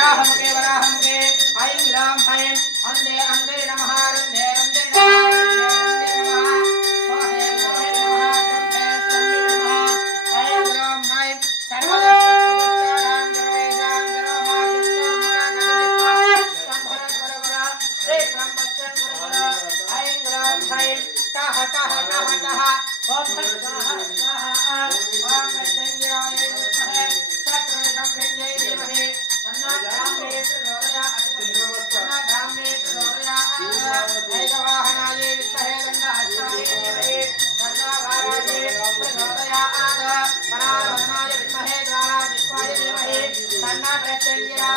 garra, não பிரச்சனையா